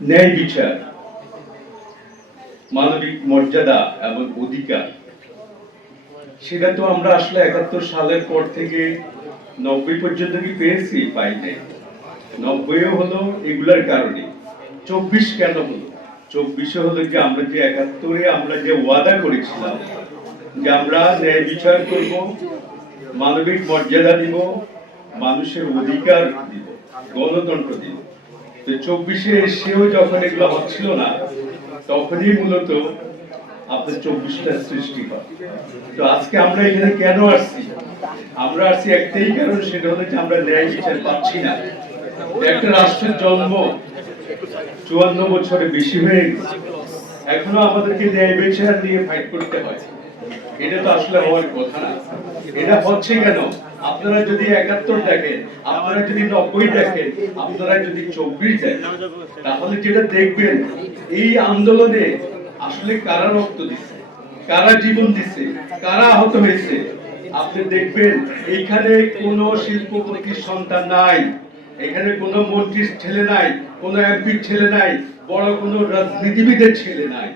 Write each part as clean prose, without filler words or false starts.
ন্যায় বিচার, মানবিক মর্যাদা এবং অধিকার, সেটা তো আমরা আসলে ৭১ সালের পর থেকে ৯০ পর্যন্ত কি পেয়েছি? পাই নাই। ৯০ও হলো এগুলার কারণে। ২৪ কেন হলো? ২৪ হলো যে আমরা যে ৭১-এ আমরা যে ওয়াদা করেছিলাম যে আমরা ন্যায় বিচার করব, মানবিক মর্যাদা দিব, মানুষের অধিকার দিব, গণতন্ত্র দিব। তো ২৪-এ এসেও যখন এগুলো হচ্ছিল না, তখনই মূলত আপনার ২৪টা সৃষ্টি হয়। তো আজকে আমরা এখানে কেন আসছি? আমরা আসছি একটাই কারণ, সেটা হলো যে আমরা ন্যায় বিচার পাচ্ছি না। একটা রাষ্ট্রের জন্ম ৫৪ বছরে বেশি হয়ে গেছে, এখনো আমাদেরকে ন্যায় বিচার নিয়ে ফাইট করতে হয়। এটা তো আসলে হওয়ার কথা না। এটা হচ্ছে কেন? আপনারা যদি ৭১ দেখেন, আপনারা যদি ৯০ দেখেন, আপনারা যদি ২৪ দেখেন, তাহলে যেটা দেখবেন এই আন্দোলনে আসলে কারা রক্ত দিচ্ছে, কারা জীবন দিচ্ছে, কারা আহত হয়েছে। আপনি দেখবেন এখানে কোনো শিল্পপতির সন্তান নাই, এখানে কোনো মন্ত্রীর ছেলে নাই, কোনো এমপির ছেলে নাই, বড় কোনো রাজনীতিবিদের ছেলে নাই,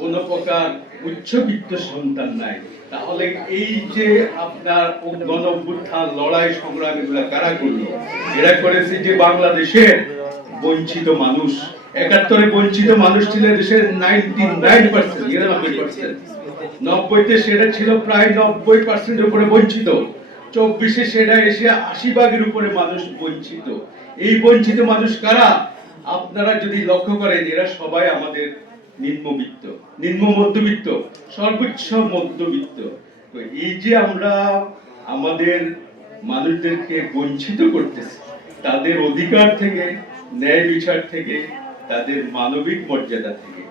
কোনো প্রকার উচ্চবিত্ত সন্তান নাই। তাহলে এই যে আপনার গণ অভ্যুত্থান, লড়াই, সংগ্রাম এগুলা কারা করলো? এরা করেছে যে বাংলাদেশের বঞ্চিত মানুষ। ৭১-এ বঞ্চিত মানুষ ছিল দেশের 99%, ৯৯%। ৯০-তে সেটা ছিল প্রায় ৯০% উপরে বঞ্চিত। ২৪-এ সেটা এসে ৮০% উপরে মানুষ বঞ্চিত। এই বঞ্চিত মানুষ কারা? আপনারা যদি লক্ষ্য করেন, এরা সবাই আমাদের নিম্নবিত্ত, নিম্ন মধ্যবিত্ত, সর্বোচ্চ মধ্যবিত্ত। তো এই যে আমরা আমাদের মানুষদেরকে বঞ্চিত করতেছি, তাদের অধিকার থেকে, ন্যায় বিচার থেকে, তাদের মানবিক মর্যাদা থেকে,